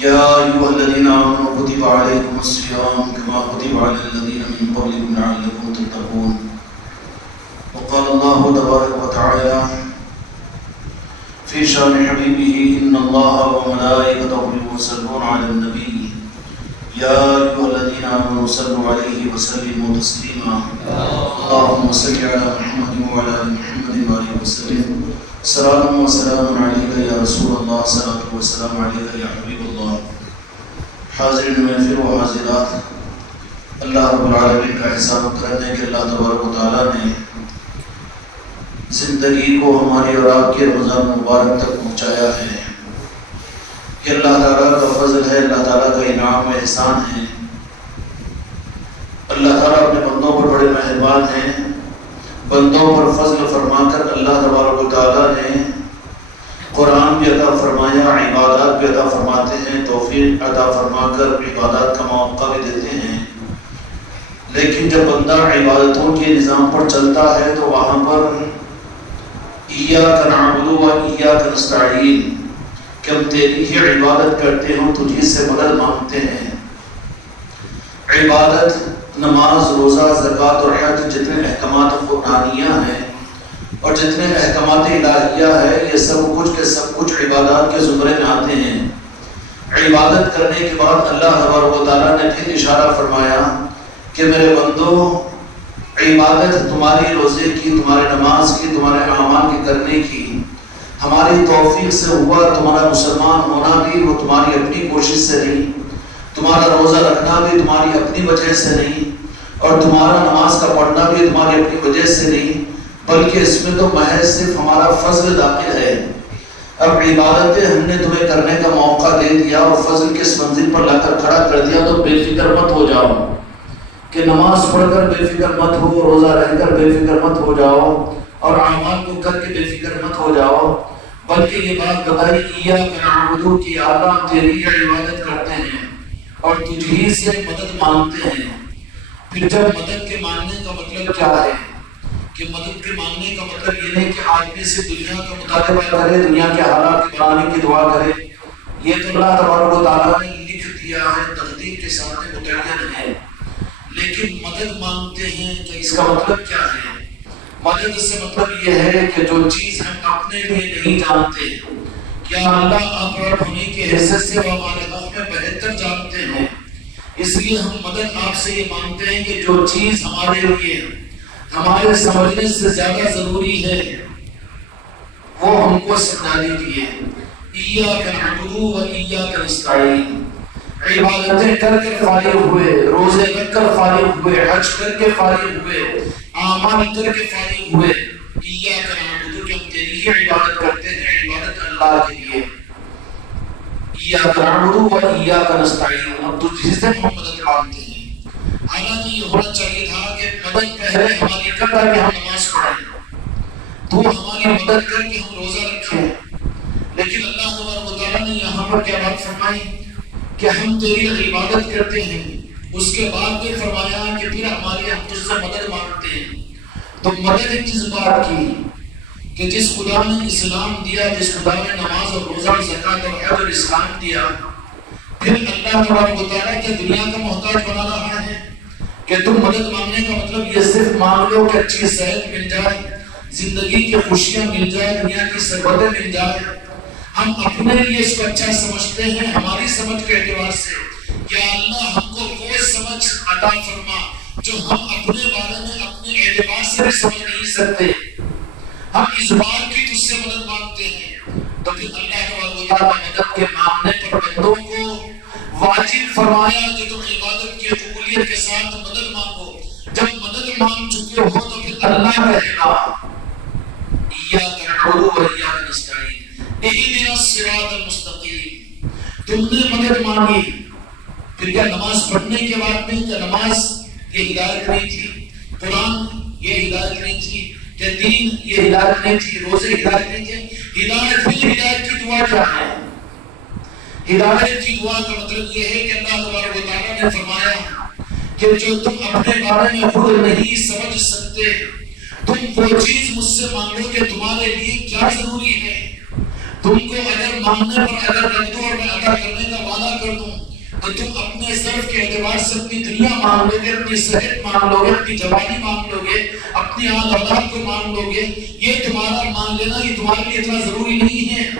يا أيها الذين آمنوا كتب عليكم الصيام كما كتب على الذين من قبلكم لعلكم تتقون. وقال الله تبارك وتعالى في شان حبيبه إن الله وملائكته يصلون على النبي يا أيها الذين آمنوا صلوا عليه وسلموا تسليما. اللهم صل على محمد وعلى آل محمد وآله وسلم. صلاة وسلام عليك يا رسول الله، صلاة وسلام عليك يا حبيب اللہ. حاضرین محفل و حاضرات، اللہ رب العالمین کا احسان کرنے کہ اللہ تبارک و تعالیٰ نے زندگی کو ہماری اور آپ کے رمضان مبارک تک پہنچایا ہے. یہ اللہ تعالیٰ کا فضل ہے، اللہ تعالیٰ کا انعام و احسان ہے. اللہ تعالیٰ اپنے بندوں پر بڑے مہربان ہیں. بندوں پر فضل فرما کر اللہ تبارک و تعالیٰ نے قرآن بھی عطا فرمایا، عبادات بھی عطا فرماتے ہیں، توفیق عطا فرما کر عبادات کا موقع بھی دیتے ہیں. لیکن جب بندہ عبادتوں کے نظام پر چلتا ہے تو وہاں پر ایاک نعبد و ایاک نستعین کہ ہم تیری ہی عبادت کرتے ہیں، تجھی سے مدد مانگتے ہیں. عبادت، نماز، روزہ، زکوٰۃ اور حج جتنے احکامات قرآنیہ ہیں اور جتنے احکامات الہیہ ہے، یہ سب کچھ کے سب کچھ عبادات کے زمرے میں آتے ہیں. عبادت کرنے کے بعد اللہ تبارک و تعالیٰ نے پھر اشارہ فرمایا کہ میرے بندو، عبادت تمہاری روزے کی، تمہارے نماز کی، تمہارے اعمال کی کرنے کی ہماری توفیق سے ہوا. تمہارا مسلمان ہونا بھی وہ تمہاری اپنی کوشش سے نہیں، تمہارا روزہ رکھنا بھی تمہاری اپنی وجہ سے نہیں، اور تمہارا نماز کا پڑھنا بھی تمہاری اپنی وجہ سے نہیں، بلکہ اس میں تو محض صرف ہمارا فضل داخل ہے. اب عبادتیں ہم نے تمہیں کرنے کا موقع دے دیا اور فضل کے اس منزل پر لا کر کھڑا کر دیا، تو بے فکر مت ہو جاؤ کہ نماز پڑھ کر بے فکر مت ہو، روزہ رہ کر بے فکر مت ہو جاؤ، اور اعمال کو کر کے بے فکر مت ہو جاؤ، بلکہ یہ بات بتائی ایاک نعبد کہ اللہ تیری عبادت کرتے ہیں اور تجھی سے مدد مانگتے ہیں. پھر جب مدد کے مانگنے کا مطلب کیا ہے کہ مدد کے مانگنے کا مطلب یہ نہیں کہ آدمی سے دنیا کا مطالبہ کرے، دنیا کے حالات کے بنانے کی دعا کرے. یہ تو اللہ تبارک و تعالیٰ نے لکھ دیا ہے، تقدیر کے ساتھ متعین ہے. لیکن مدد مانگتے ہیں تو اس کا مطلب کیا ہے؟ مدد سے مطلب یہ ہے کہ جو چیز ہم اپنے لیے نہیں جانتے، کیا اللہ آپ رب ہونے کی حیثیت سے وہ ہمارے حق میں بہتر جانتے ہیں. اس لیے ہم مدد آپ سے یہ مانگتے ہیں کہ جو چیز ہمارے لیے ہمارے سمجھنے سے زیادہ ضروری ہے وہ ہم کو سمجھا دیجیے. ایاک نعبد و ایاک نستعین. عبادتیں کر کے فارغ ہوئے، روزے رکھ کر فارغ ہوئے، حج کر کے فارغ ہوئے، اعمال کر کے فارغ ہوئے. ایاک نعبد کہ ہم تیری ہی عبادت کرتے ہیں، عبادت اللہ کے لیے. ایاک نعبد و ایاک نستعین، اب تجھ سے ہم مدد مانگتے ہیں. حالانکہ یہ ہونا چاہیے تھا کہ مدد پہلے ہماری کر کہ ہم نماز پڑھیں، تو ہماری مدد کر کے ہم روزہ رکھیں. لیکن اللہ تبارک و تعالیٰ نے یہاں پر کیا بات فرمائی کہ ہم تیری عبادت کرتے ہیں. اس کے بعد بھی فرمایا کہ پھر ہماری ہم تجھ سے مدد مانگتے ہیں. تو مدد کس بات کی کہ جس خدا نے اسلام دیا، جس خدا نے نماز اور روزہ، زکوٰۃ اور حج اور اسلام دیا، پھر اللہ تبارک و تعالیٰ کیا دنیا کا محتاج بنا رہا ہے کہ تم مدد مانگنے کا مطلب یہ صرف مانگ لو کہ اچھی صحت مل جائے، زندگی کی خوشیاں مل جائے، دنیا کی ثروتیں مل جائے. ہم اپنے لیے اس کو اچھا سمجھتے ہیں ہماری سمجھ کے اعتبار سے. یا اللہ ہم کو وہ سمجھ عطا فرما جو ہم اپنے بارے میں اپنے اعتبار سے بھی سمجھ نہیں سکتے. ہم اس بات کی تجھ سے مدد مانگتے ہیں. تو پھر اللہ تبارک و تعالیٰ مدد کے مانگنے پر بندوں کو واجب فرمایا کہ تم عبادت کی قبولیت کے ساتھ مدد مانگو. جب مدد مانگ چکے ہو تو پھر اللہ کہے گا ایاک نعبد و ایاک نستعین اہدنا الصراط المستقیم. تم نے مدد مانگی، پھر کیا نماز پڑھنے کے بعد میں کیا نماز یہ ہدایت نہیں تھی، قرآن یہ ہدایت نہیں تھی، کہ دین یہ ہدایت نہیں تھی، روزے ہدایت نہیں تھے؟ ہدایت بھی ہدایت کی دعا کیا ہے؟ ہدایت کی دعا کا مطلب یہ ہے کہ اللہ تبارک و تعالیٰ نے فرمایا کہ جو تم اپنے بارے میں خود نہیں سمجھ سکتے، تم وہ چیز مجھ سے مانگو کہ تمہارے لیے کیا ضروری ہے. تم کو اگر مانگنے پر اگر رد اور ادا کرنے کا وعدہ کر دوں تو تم اپنے ظرف کے اعتبار سے اپنی دنیا مانگ لو گے، اپنی صحت مانگ لو گے، اپنی جوانی مانگ لو گے، اپنی اولاد کو مانگ لو گے. یہ تمہارا مانگ لینا یہ تمہارے لیے اتنا ضروری نہیں ہے،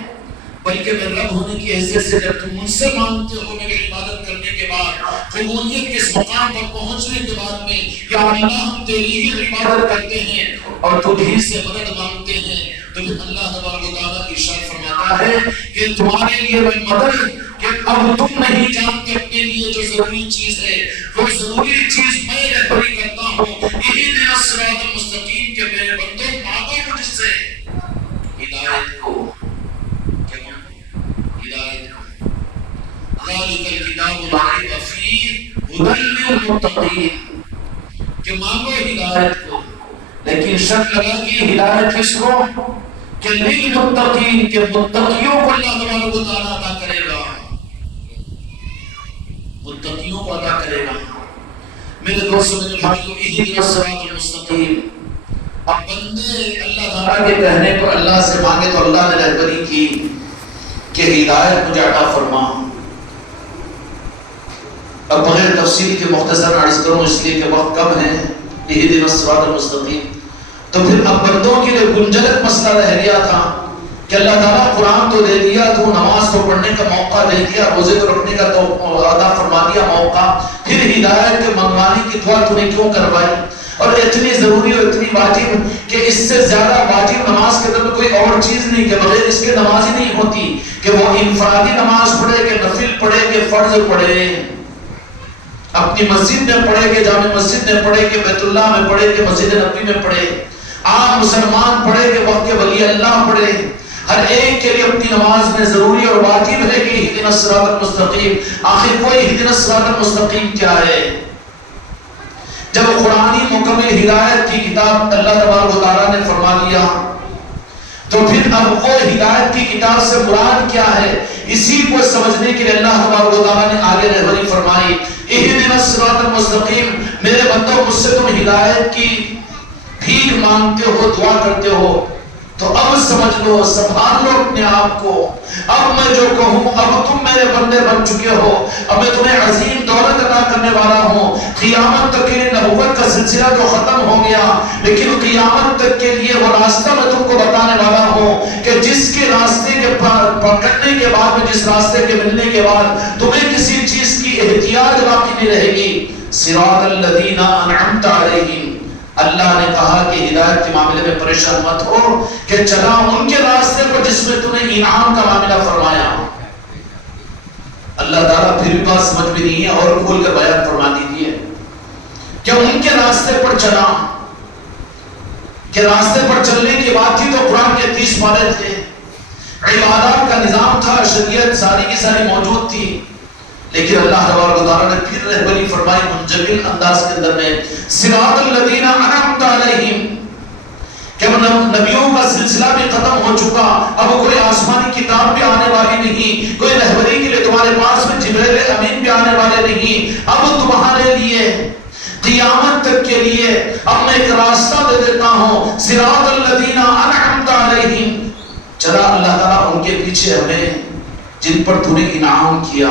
بلکہ میں رب ہونے کی حیثیت سے جب تم مجھ سے مانگتے ہو میری عبادت کرنے کے بعد، قبولیت کے اس مقام پر پہنچنے کے بعد میں یا اللہ ہم تیری ہی عبادت کرتے ہیں اور تجھی سے مدد مانگتے ہیں، تو اللہ تبارک و تعالیٰ ارشاد فرماتا ہے کہ تمہارے لیے میں مدد، کہ اب تم نہیں جانتے اپنے لیے جو ضروری چیز ہے، وہ ضروری چیز میں رہبری کرتا ہوں. اہدنا الصراط المستقیم کے میرے بندوں مانگو مجھ سے ہدایت کو، ذالک الکتاب لا ریب فیہ ھدی للمتقین، کہ مانگو ہدایت کو، لیکن شرط لگا کہ ہدایت کس کو؟ کہ للمتقین، کہ متقیوں کو اللہ تبارک و تعالیٰ عطا کرے گا، متقیوں کو عطا کرے گا. میرے دوستوں میرے بھائیوں، اہدنا الصراط المستقیم. اب بندے اللہ تعالیٰ کے کہنے پر اللہ سے مانگے تو اللہ نے رہبری کی کہ ہدایت مجھے عطا فرما. اب بغیر تفصیل کے مختصر عرض کروں اس لیے کہ وقت کم ہے. اہدنا الصراط المستقیم تو پھر اب بندوں کے لیے گنجلک مسئلہ رہ گیا تھا کہ اللہ تعالیٰ قرآن تو دے دیا، تو نماز کو پڑھنے کا موقع دے دیا، روزے کو رکھنے کا تو عطا فرما دیا موقع، پھر ہدایت کے منگوانے کی دعا تو نے کیوں کروائی؟ اور اتنی ضروری اور اتنی واجب کہ اس سے زیادہ واجب نماز کے اندر کوئی اور چیز نہیں کہ بغیر اس کے نماز ہی نہیں ہوتی، کہ وہ انفرادی نماز پڑھے کہ نفل پڑھے کہ فرض پڑھے، اپنی مسجد میں پڑھے کہ جامع مسجد میں پڑھے کہ بیت اللہ میں پڑھے کہ مسجد نبوی میں پڑھے، عام مسلمان پڑھے کہ وقت کے ولی اللہ پڑھے، ہر ایک کے لیے اپنی نماز میں ضروری اور واجب ہے کہ اہدنا الصراط المستقیم. آخر کوئی اہدنا الصراط المستقیم کیا ہے؟ جب قرآنی مکمل ہدایت کی کتاب اللہ تبارک و تعالیٰ نے فرما دیا تو پھر اب وہ ہدایت کی کتاب سے مراد کیا ہے، اسی کو سمجھنے کے لیے اللہ تبارک و تعالیٰ نے آگے رہبری فرمائی. اہدنا الصراط المستقیم، میرے بندوں مجھ سے تم ہدایت کی بھیک مانگتے ہو، دعا کرتے ہو، تو اب سمجھ لو، سنبھال لو اپنے آپ کو. اب میں جو کہوں، اب تم میرے بندے بن چکے ہو، اب میں تمہیں عظیم دولت عطا کرنے والا ہوں. قیامت تک کے لیے نبوت کا سلسلہ جو ختم ہو گیا، لیکن قیامت تک کے لیے وہ راستہ میں تم کو بتانے والا ہوں کہ جس کے راستے کے پکڑنے کے بعد میں، جس راستے کے ملنے کے بعد تمہیں کسی چیز کی احتیاج باقی نہیں رہے گی. صراط الذین انعمت علیہم، اللہ نے کہا کہ ہدایت کے معاملے میں پریشان مت ہو، کہ چلا ان کے راستے پر جس میں تمہیں انعام کا معاملہ فرمایا. اللہ تعالیٰ پھر بھی بات سمجھ میں نہیں ہے اور کھول کر بیان فرما دیجیے کہ ان کے راستے پر چلا، کہ راستے پر چلنے کی بات تھی تو قرآن کے 30 پارے تھے، عبادات کا نظام تھا، شریعت ساری کی ساری موجود تھی، لیکن اللہ تبارک و تعالیٰ نے پھر رہبری فرمائی منجمل انداز کے اندر میں. صراط الذین انعمت علیہم، کہ نبیوں کا سلسلہ بھی ختم ہو چکا، اب کوئی آسمانی کتاب بھی آنے والی نہیں، کوئی رہبری کے لیے تمہارے پاس میں جبریل امین بھی آنے والے نہیں. اب تمہارے لیے قیامت تک کے لیے اب میں ایک راستہ دے دیتا ہوں، صراط الذین انعمت علیہم. چلا اللہ تعالیٰ ان کے پیچھے ہمیں جن پر تو نے انعام کیا.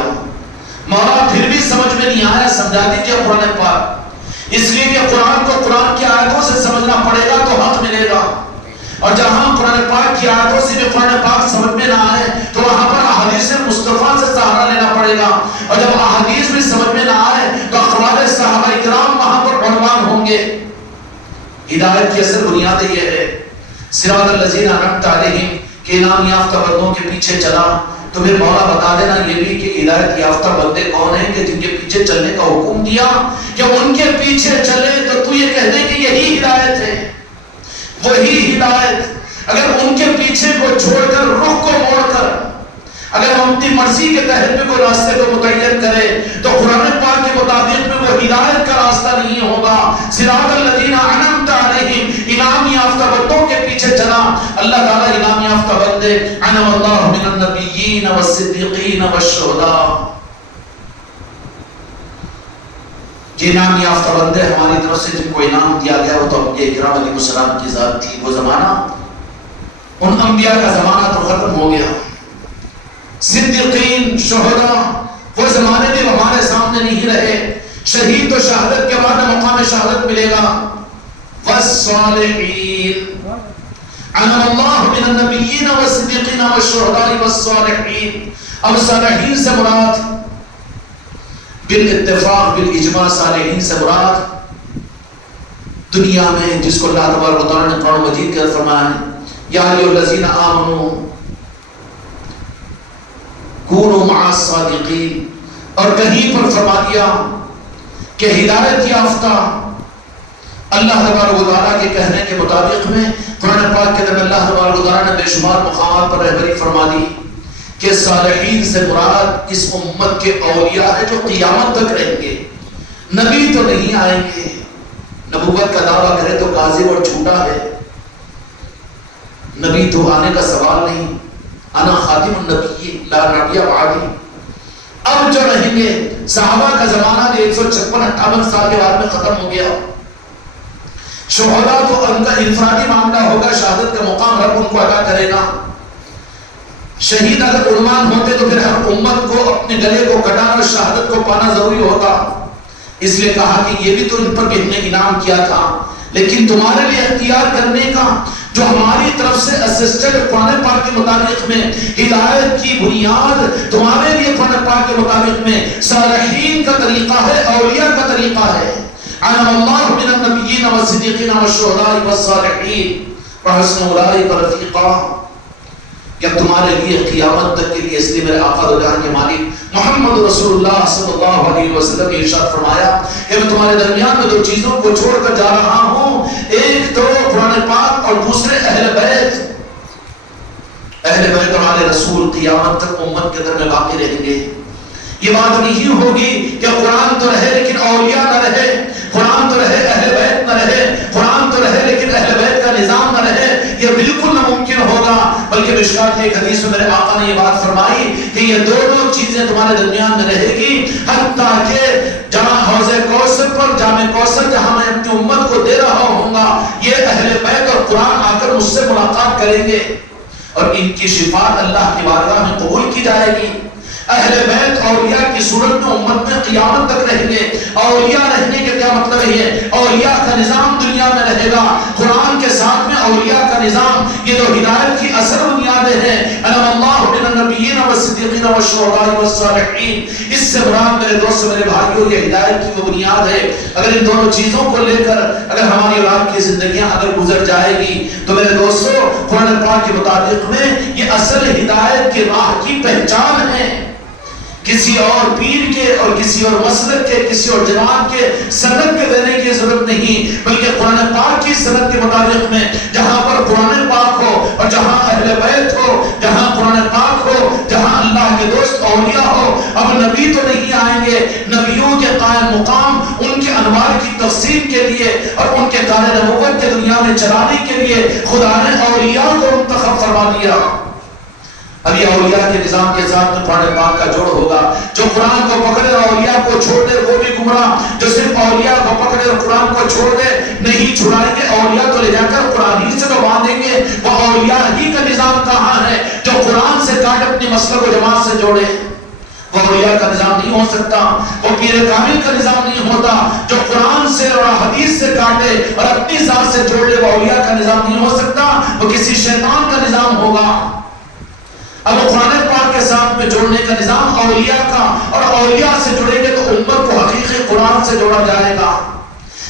مولا پھر بھی سمجھ میں نہیں آیا، سمجھا دیجیے قرآن پاک، اس لیے کہ قرآن کو قرآن کی آیتوں سے سمجھنا پڑے گا تو حق ملے گا، اور جہاں قرآن پاک کی آیتوں سے بھی قرآن پاک سمجھ میں نہ آئے تو وہاں پر احادیث مصطفیٰ سے سہارا لینا پڑے گا، اور جب احادیث بھی سمجھ میں نہ آئے تو اقوال صحابہ کرام وہاں پر عنوان ہوں گے. ہدایت کی اصل بنیاد یہ ہے صراط الذین انعمت علیہم، کہ انعام یافتہ بندوں کے پیچھے چلا. تو پھر مولا بتا دینا یہ بھی کہ ہدایت یافتہ بندے کون ہیں کہ جن کے پیچھے چلنے کا حکم دیا کہ ان کے پیچھے چلے، تو تو یہ کہہ دے کہ یہی ہدایت ہے، وہی ہدایت. اگر ان کے پیچھے کو چھوڑ کر، رخ کو موڑ کر اگر ہم اپنی مرضی کے تحت میں کوئی راستے کو متعین کرے تو قرآن پاک کے مطابق میں وہ ہدایت کا راستہ نہیں ہوگا. صراط الذین انعمت علیہم، انعام یافتہ بندوں کے پیچھے چلا. اللہ تعالیٰ انعام یافتہ بندے، انعم اللہ من النبیین والصدیقین والشہداء، یہ انعام یافتہ بندے ہماری طرف سے جن کو انعام دیا گیا وہ تو انبیاء کرام علیہ السلام کی ذات تھی. وہ زمانہ ان انبیاء کا زمانہ تو ختم ہو گیا. صدیقین، شہداء، وہ زمانے میں ہمارے سامنے نہیں رہے. شہید تو شہادت کے بعد مقام شہادت ملے گا. والصالحین انعم اللہ من النبیین والصدیقین والشہداء والصالحین. اب صالحین سے مراد بالاتفاق بالاجماع صالحین سے مراد دنیا میں جس کو اللہ تبارک و تعالیٰ نے قرآن مجید کے اندر فرمایا ہے یا ایھا الذین آمنوا کونوا مع الصادقین. اور کہیں پر فرما دیا کہ ہدایت یافتہ اللہ تبارک و تعالیٰ کے کہنے کے مطابق میں قرآن پاک کے اندر اللہ تبارک و تعالیٰ نے بے شمار مقامات پر رہبری فرما دی کہ صالحین سے مراد اس امت کے اولیاء ہے جو قیامت تک رہیں گے. نبی تو نہیں آئیں گے، نبوت کا دعویٰ کرے تو کاذب اور جھوٹا ہے. نبی تو آنے کا سوال نہیں. انا خاتم النبی لا نبی بعدی. اب جو رہیں گے صحابہ کا زمانہ بھی 156-58 سال کے بعد میں ختم ہو گیا. شہداء تو ان کا انفرادی معاملہ ہوگا، شہادت کا مقام رب ان کو عطا کرے گا. شہید اگر عنوان ہوتے تو پھر ہر امت کو اپنے گلے کو کٹانا اور شہادت کو پانا ضروری ہوتا. اس لیے کہا کہ یہ بھی تو ان پر بھی ہم نے انعام کیا تھا، لیکن تمہارے لیے اختیار کرنے کا جو ہماری طرف سے اسسٹنٹ قرآن پاک کے مطابق میں ہدایت کی بنیاد تمہارے لیے قرآن پاک کے مطابق میں صالحین کا طریقہ ہے، اولیاء کا طریقہ ہے. انعم اللہ من النبیین والصدیقین والشہداء والصالحین وحسن اولئک رفیقا. کہ تمہارے لیے قیامت تک کے لیے، اس لیے میرے آقا دو جہان کے مالک محمد رسول اللہ صلی اللہ علیہ وسلم نے ارشاد فرمایا کہ میں تمہارے درمیان میں دو چیزوں کو چھوڑ کر جا رہا ہوں، ایک تو قرآن پاک اور دوسرے اہل بیت. اہل بیت اور آل رسول قیامت تک امت کے اندر میں باقی رہیں گے. یہ بات نہیں ہوگی کہ قرآن تو رہے لیکن اولیاء نہ رہے، قرآن تو رہے اہل بیت نہ رہے، قرآن تو رہے لیکن اہل بیت کا نظام نہ رہے. یہ بالکل ناممکن ہوگا. بلکہ مشکات کی ایک حدیث میں میرے آقا نے یہ بات فرمائی کہ یہ دونوں چیزیں تمہارے درمیان میں رہے گی حتیٰ کہ جہاں حوض کوثر پر جام کوثر جہاں میں اپنی امت کو دے رہا ہوں گا، یہ اہل بیت اور قرآن آ کر مجھ سے ملاقات کریں گے اور ان کی شفاعت اللہ کی بارگاہ میں قبول کی جائے گی. اہل بیت اولیاء کی صورت میں امت میں قیامت تک رہیں گے. اولیاء رہنے کے کیا مطلب ہے؟ اولیاء کا نظام دنیا میں رہے گا، قرآن کے ساتھ میں اولیاء کا نظام. یہ جو ہدایت کی اصل بنیادیں ہیں انعم اللہ من النبیین والصدیقین والشہداء والصالحین، اس سے مراد میرے دوست میرے بھائیوں یہ ہدایت کی وہ بنیاد ہے. اگر ان دونوں چیزوں کو لے کر اگر ہماری اولاد کی زندگیاں اگر گزر جائے گی تو میرے دوستو قرآن پاک کے مطابق میں یہ اصل ہدایت کی راہ کی پہچان ہے. کسی اور پیر کے اور کسی اور مسلک کے کسی اور جماعت کے سند کے دینے کی ضرورت نہیں، بلکہ قرآن پاک کی سند کے مطابق میں جہاں پر قرآن پاک ہو اور جہاں اہل بیت ہو، جہاں قرآن پاک ہو، جہاں اللہ کے دوست اولیاء ہو. اب نبی تو نہیں آئیں گے، نبیوں کے قائم مقام ان کے انوار کی تقسیم کے لیے اور ان کے کار نبوت کے دنیا میں چلانے کے لیے خدا نے اولیاء کو منتخب فرما دیا. اب یہ اولیاء کے نظام کے ساتھ میں قرآن پاک کا جوڑ ہوگا. جو قرآن کو پکڑے اور اولیاء کو چھوڑ دے وہ بھی گمراہ، جو صرف اولیاء کو پکڑے اور قرآن کو چھوڑ دے نہیں چھڑائیں گے. اولیاء تو لے جا کر قرآن ہی سے تو باندھیں گے. وہ اولیاء ہی کا نظام کہاں ہے جو قرآن سے کاٹ اپنی مسلک و جماعت سے جوڑے؟ وہ اولیاء کا نظام نہیں ہو سکتا. وہ پیر کامل کا نظام نہیں ہوتا جو قرآن سے اور حدیث سے کاٹے اور اپنی ذات سے جوڑ لے. وہ اولیاء کا نظام نہیں ہو سکتا، وہ کسی شیطان کا نظام ہوگا. اب قرآن پاک کے ساتھ میں جوڑنے کا نظام اولیاء کا، اور اولیاء سے جڑیں گے تو امت کو حقیقی قرآن سے جوڑا جائے گا.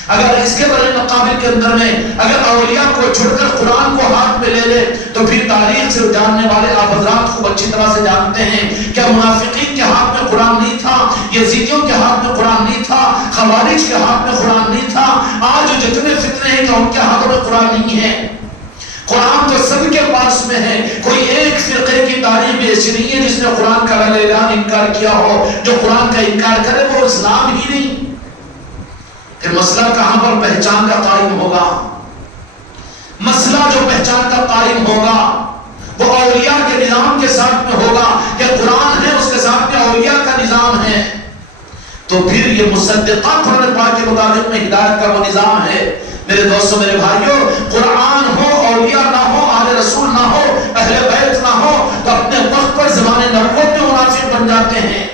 اگر اس کے بڑے مقابل کے اندر میں اگر اولیاء کو چھوڑ کر قرآن کو ہاتھ میں لے لے تو پھر تاریخ سے جاننے والے آپ حضرات خوب اچھی طرح سے جانتے ہیں کہ منافقین کے ہاتھ میں قرآن نہیں تھا، یزیدیوں کے ہاتھ میں قرآن نہیں تھا، خوارج کے ہاتھ میں قرآن نہیں تھا. آج جتنے فتنے ہیں کہ ان کے ہاتھوں میں قرآن نہیں ہے. قرآن تو سب کے پاس میں ہے. کوئی ایک فرقے کی تاریخ ایسی نہیں ہے جس نے قرآن کا اعلان انکار کیا ہو. جو قرآن کا انکار کرے وہ اسلام ہی نہیں. پھر مسئلہ کہاں پر پہچان کا قائم ہوگا؟ مسئلہ جو پہچان کا قائم ہوگا وہ اولیاء کے نظام کے ساتھ میں ہوگا کہ قرآن ہے اس کے ساتھ میں اولیاء کا نظام ہے. تو پھر یہ مصدقہ قرآن پاک کے مطابق میں ہدایت کا وہ نظام ہے. میرے دوستوں میرے بھائیوں، قرآن ہو اولیاء نہ ہو، آل رسول نہ ہو، اہل بیت نہ ہو تو اپنے وقت پر زمانے نبوت میں منافق بن جاتے ہیں.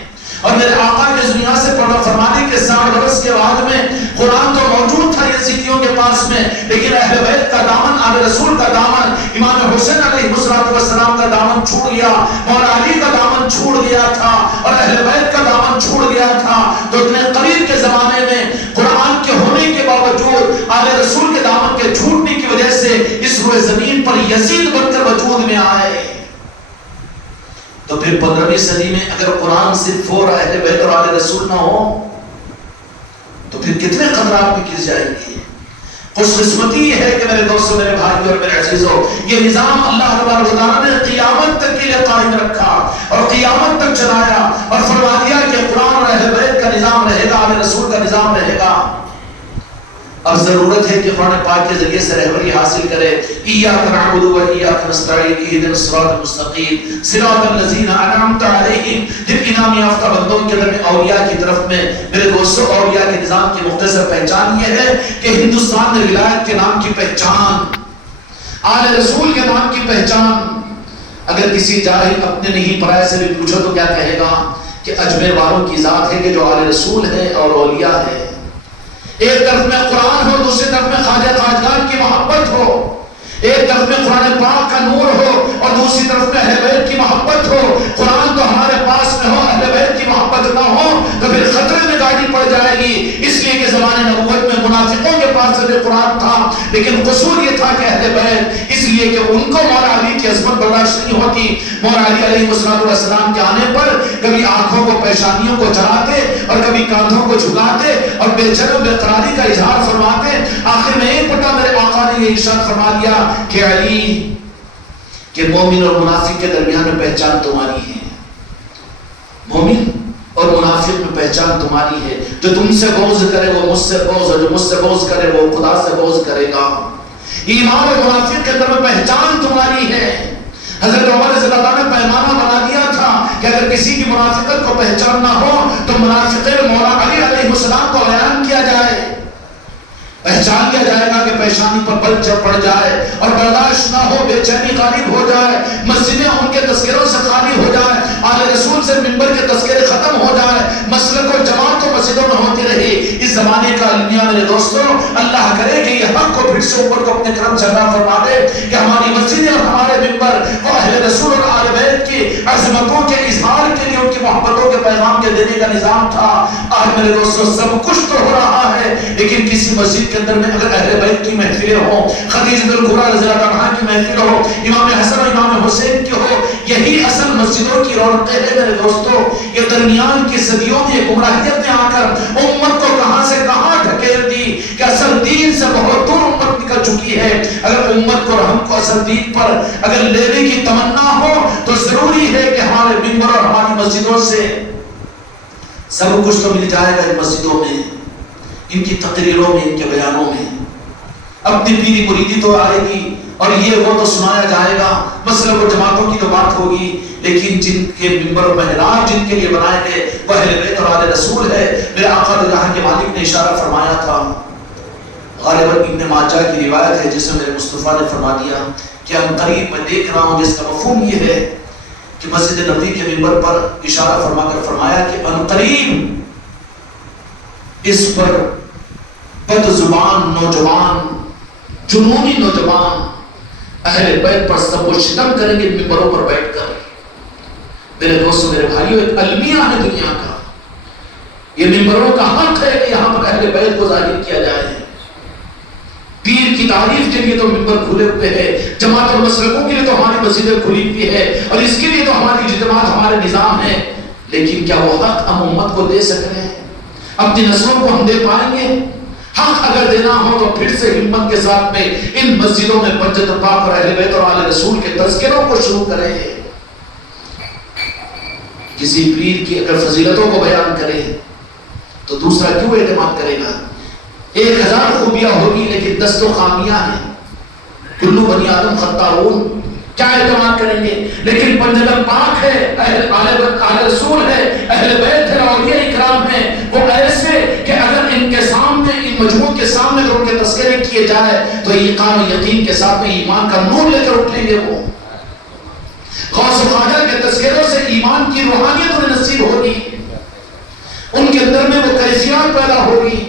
اور میرے آقا نے اس دنیا سے پردہ فرمانے کے 60 برس کے بعد میں قرآن تو موجود تھا یزیدیوں کے پاس میں، لیکن اہل بیت کا دامن، آل رسول کا دامن، امام حسین علیہ السلام کا دامن چھوٹ گیا، مولا علی کا دامن چھوٹ گیا تھا، اور اہل بیت کا دامن چھوٹ گیا تھا۔ تو اتنے قریب کے زمانے میں قرآن کے ہونے کے باوجود آل رسول کے دامن کے چھوٹنے کی وجہ سے اس روئے زمین پر یزید بن کر وجود میں آئے۔ تو پھر 15ویں صدی میں اگر قرآن صرف اور اہل بیت اور آل رسول نہ ہو تو پھر کتنے خطرات میں گر جائیں گے۔ خوش قسمتی یہ ہے کہ میرے دوستو، میرے بھائیو اور میرے عزیزو، یہ نظام اللہ تبارک و تعالیٰ نے قیامت تک کے لیے قائم رکھا اور قیامت تک چلایا، اور فرما دیا کہ قرآن اور اہل بیت کا نظام رہے گا، آل رسول کا نظام رہے گا۔ اب ضرورت ہے کہ قرآن پاک کے ذریعے سے رہبری حاصل کرے۔ ایاک نعبد و ایاک نستعین، اہدنا الصراط المستقیم صراط الذین انعمت علیہم۔ جن انعام یافتہ بندوں کے اندر اولیاء کی طرف میں میرے دوستو، اولیاء کے نظام کی مختصر پہچان یہ ہے کہ ہندوستان میں ولایت کے نام کی پہچان، آل رسول کے نام کی پہچان، اگر کسی جاہل اپنے نہیں پرائے سے بھی پوچھو تو کیا کہے گا کہ اجمیر والوں کی ذات ہے کہ جو آل رسول ہے اور اولیاء ہے۔ ایک طرف میں قرآن ہو، دوسری طرف میں خواجہ خواجگان کی محبت ہو، ایک طرف میں قرآن پاک کا نور ہو اور دوسری طرف میں اہل بیت کی محبت ہو۔ قرآن تو ہمارے پاس میں ہو، اہل بیت کی محبت نہ ہو تو پھر خطرے میں گاڑی پڑ جائے گی۔ اس لیے کہ زمانے نبوت میں منافقوں کے پاس بھی قرآن تھا، لیکن قصور یہ تھا کہ اہل بیت، اس لیے کہ ان کو مولا علی کی عظمت برداشت نہیں ہوتی۔ مولا علی علیہ السلام کے آنے پر کبھی آنکھوں کو، پیشانیوں کو چڑھاتے اور کبھی کاندھوں کو جھکاتے اور بے چین و بے قراری کا اظہار فرماتے۔ آخر میں ایک بٹا میرے آقا نے یہ ارشاد فرما دیا کہ علی، کہ مومن اور منافق کے درمیان میں پہچان تمہاری ہے، مومن اور منافق میں پہچان تمہاری ہے۔ جو تم سے بغض کرے وہ مجھ سے بغض، اور جو مجھ سے بغض کرے وہ خدا سے بغض کرے گا۔ ایمان اور منافق کے درمیان میں پہچان تمہاری ہے۔ حضرت عمر رضی اللہ عنہ نے پیمانہ بنا دیا تھا کہ اگر کسی کی منافقت کو پہچان نہ ہو تو منافقین مولا علی علیہ السلام کو بیان کیا جائے، پہچان لیا جائے گا کہ پیشانی پر بل چڑھ پڑ جائے اور برداشت نہ ہو، بے چینی غالب ہو جائے، مسجدیں ان کے تذکروں سے خالی ہو جائے، آل رسول سے منبر کے تذکرے ختم ہو جائے، مسلک و جماعت و مسجدوں میں ہوتی رہی۔ اس زمانے کا المیہ میرے دوستوں، اللہ کرے کہ یہ حق کو پھر سے اوپر کو اپنے کرم سے عطا فرما دے کہ ہماری مسجدیں اور ہمارے منبر وہ اہل رسول اور آل بیت کی عظمتوں کے اظہار کے لیے، ان کی محبتوں کے پیغام کے دینے کا نظام تھا۔ آج میرے دوستوں سب کچھ تو ہو رہا ہے، لیکن کسی مسجد کے اندر میں اگر اہل بیت کی محفلیں ہوں، خدیجہ الکبریٰ رضی اللہ عنہا کی محفل ہو، امام حسن اور امام حسین کی ہو، یہی اصل مسجدوں کی رونقیں ہیں میرے دوستوں۔ یہ درمیان کی صدیوں میں گمراہیت نے آ کر امت کو کہاں سے کہاں ڈھکیل دی کہ اصل دین سے بہت دور امت نکل چکی ہے۔ اگر امت کو اور ہم کو اصل دین پر اگر لینے کی تمنا ہو تو ضروری ہے کہ ہمارے منبر اور ہماری مسجدوں سے سب کچھ تو مل جائے گا۔ ان مسجدوں میں، ان کی تقریروں میں، ان کے بیانوں میں اپنی پیری مریدی تو آئے گی اور یہ وہ تو سنایا جائے گا، مسلک و جماعتوں کی تو بات ہوگی، لیکن جن کے منبر و محراب جن کے لیے بنائے گئے وہ اہل بیت اور آل رسول ہے۔ میرے آقا جہاں کے مالک نے اشارہ فرمایا تھا، غالباً ابن ماجہ کی روایت ہے جس میں میرے مصطفیٰ نے فرما دیا کہ ان قریب میں دیکھ رہا ہوں، جس کا مفہوم یہ ہے کہ مسجد نبوی کے منبر پر اشارہ فرما کر فرمایا کہ ان قریب اس پر بد زبان نوجوان، جنونی نوجوان اہل بیت پر سب و شتم کریں گے منبروں پر بیٹھ کر۔ میرے دوستو، میرے بھائیو، ایک المیہ ہے دنیا کا، یہ منبروں کا حق ہے کہ یہاں پر اہل بیت کو ظاہر کیا جائے۔ پیر کی تعریف کے لیے تو منبر کھلے ہوئے ہیں، جماعت اور مسلکوں کے لیے تو ہماری مسجدیں کھلی ہوئی ہے، اور اس کے لیے تو ہماری اجتماعات، ہمارے نظام ہے، لیکن کیا وہ حق ہم امت کو دے سک رہے ہیں؟ اپنی نسلوں کو ہم دے پائیں گے؟ حق اگر دینا ہو تو پھر سے ہمت کے ساتھ میں ان مسجدوں میں مسجد پاک اور اہل بیت اور آل رسول کے تذکروں کو شروع کریں۔ کسی پیر کی اگر فضیلتوں کو بیان کرے تو دوسرا کیوں اعتماد کرے گا؟ 1000 خوبیاں ہوگی لیکن 10 تو خامیاں ہیں۔ کلو بنی آدم خطاؤن، کیا اعتماد کریں گے؟ لیکن منزل پاک ہے، آل رسول ہے، اہل بیت ہے، اولیاء اکرام ہے، وہ ایسے کہ اگر ان کے سامنے، ان مجموع کے سامنے اگر ان کے تذکرے کیے جائے تو ایقان و یقین کے ساتھ میں ایمان کا نور لے کر اٹھیں گے۔ وہ غوث و خواجہ کے تذکروں سے ایمان کی روحانیت انہیں نصیب ہوگی۔ ان کے اندر میں وہ کیفیات پیدا ہوگی.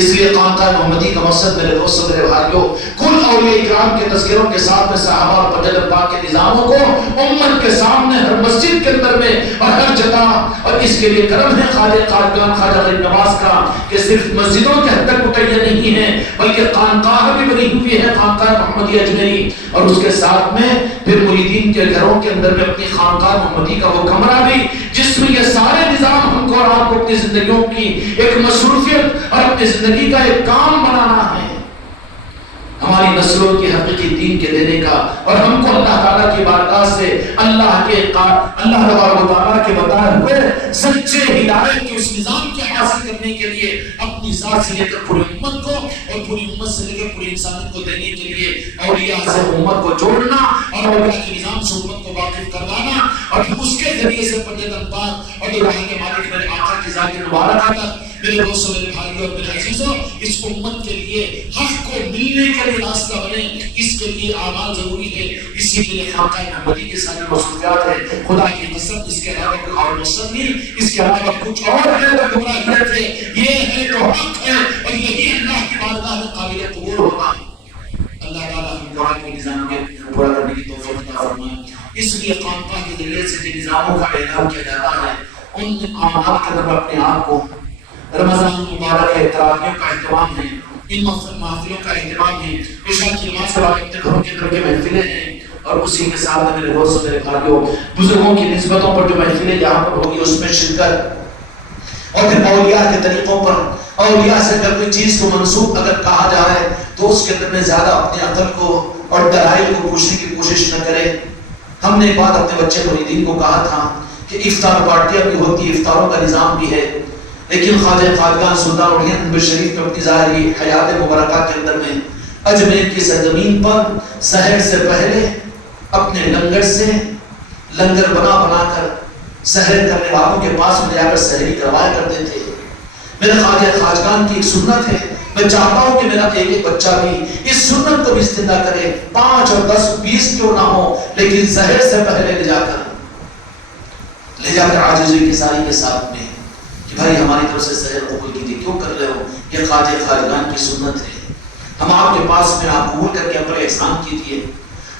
اس لیے خانقاہ محمدی کا مقصد میرے دوستوں میرے بھائیوں کل اولیاء کرام کے تذکروں کے ساتھ میں صحابہ اور فضل پاک کے نظاموں کو امت کے سامنے ہر مسجد کے اندر میں اور ہر جگہ، اور اس کے لیے کرم ہے خواجہ خواجہ غریب نواز کا کہ صرف مسجدوں کے حد تک متعین نہیں ہے بلکہ خانقاہ بھی بنی ہوئی ہے، خانقاہ محمدی اجمیری، اور اس کے ساتھ میں پھر مریدین کے گھروں کے اندر میں اپنی خانقاہ محمدی کا وہ کمرہ بھی جس میں یہ سارے نظام ہم کو اور آپ کو اپنی زندگیوں کی ایک مصروفیت اور اپنی زندگی کا ایک کام بنانا ہے، ہماری نسلوں کی حقیقی دین کے دینے کا، اور ہم کو اللہ تعالیٰ کی بارگاہ سے اللہ تبارک و تعالیٰ کے بتائے ہوئے سچے ہدایت کے اس نظام کے حاصل کرنے کے لیے اپنی ذات سے لے کر پوری امت کو اور پوری امت سے لے کر پوری انسانیت کو دینے کے لیے اولیاء سے امت کو جوڑنا اور اولیاء کے نظام سے امت کو واقف کروانا، اور پھر اس کے ذریعے سے پنجت انبار اور اللہ کے مالک میرے آقا کی ذات مبارک آتا. میرے دوستوں میرے بھائیوں اور میرے عزیزوں، اس امت کے لیے حق کو ملنے کے لیے راستہ بنے، اس کے لیے اعمال ضروری ہے، اسی کے لیے خانقاہ محمدی کی ساری مصروفیات ہے. خدا کی قسم اس کے علاوہ کوئی اور مقصد نہیں، اس کے علاوہ کچھ اور ہے تو گمراہیت ہے، یہ ہے تو حق ہے اور یہی اللہ کی بارگاہ میں قابل قبول ہوگا. اللہ تعالیٰ ہم قرآن کے نظام کے پورا کرنے کی توفیق عطا فرمائے. اس لیے خانقاہ کے ذریعے سے جو نظاموں کا اعلان کیا جاتا ہے ان اعمال کے طرف اپنے آپ کو رمضان مبارک ہے، تراویح کا اہتمام ہے، ان محفلوں کا اہتمام ہے، عشاء کی نماز کے بعد اپنے گھروں کے اندر کے محفلیں ہیں، اور اسی کے ساتھ میرے دوستوں میرے بھائیوں بزرگوں کی نسبتوں پر جو محفلیں یہاں پر ہوگی اس میں شرکت، اور پھر اولیاء کے طریقوں پر اولیاء سے اگر کوئی چیز کو منسوب اگر کہا جائے تو اس کے اندر میں زیادہ اپنے عقل کو اور دلائل کو پوچھنے کی کوشش نہ کرے. ہم نے ایک بات اپنے بچے مریدین کو کہا تھا کہ افطار پارٹیاں بھی ہوتی ہے، افطاروں کا نظام بھی ہے، لیکن خواجہ خواجگان سلطان الہند انور شریف میں اپنی ظاہری حیات مبارکہ کے اندر میں اجمیر کی سرزمین پر سحر سے پہلے اپنے لنگر سے لنگر بنا بنا کر سحر کرنے والوں کے پاس میں جا کر سحری کروایا کرتے تھے. میرے خواجہ خواجگان کی ایک سنت ہے، میں چاہتا ہوں کہ میرا ایک بچہ بھی اس سنت کو بھی زندہ کرے، 5 اور 10 20 کیوں نہ ہو، لیکن سحر سے پہلے لے جا کر عاجزی کی ساری کے ساتھ میں کہ بھائی ہماری طرف سے سحر قبول کیجیے، کیوں کر رہے ہو، یہ خواجہ خواجگان کی سنت ہے، ہم آپ کے پاس میں آپ قبول کر کے ہم پر احسان کیجیے.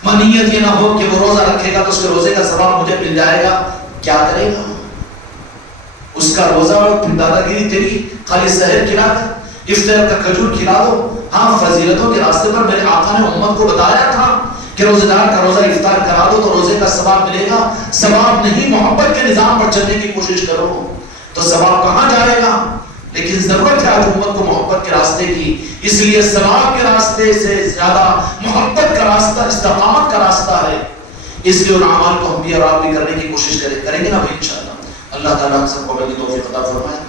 منیت یہ نہ ہو کہ وہ روزہ رکھے گا تو اس کے روزے کا ثواب مجھے مل جائے گا، کیا کرے گا اس کا روزہ، اور پھر دادا گیری تیری خالی سحر کھلا کر افطار کا کھجور کھلا دو. ہاں فضیلتوں کے راستے پر میرے آقا نے امت کو بتایا تھا کہ روزہ دار کا روزہ افطار کرا دو تو روزے کا ثواب ملے گا، ثواب نہیں محبت کے نظام پر چلنے کی کوشش کرو تو ثواب کہاں جائے گا. لیکن ضرورت ہے آج امت کو محبت کے راستے کی، اس لیے ثواب کے راستے سے زیادہ محبت کا راستہ استقامت کا راستہ ہے. اس لیے ان اعمال کو ہم بھی اور آپ بھی کرنے کی کوشش کریں گے نا بھائی انشاءاللہ. اللہ تعالیٰ ہم سب کو توفیق عطا فرمائے.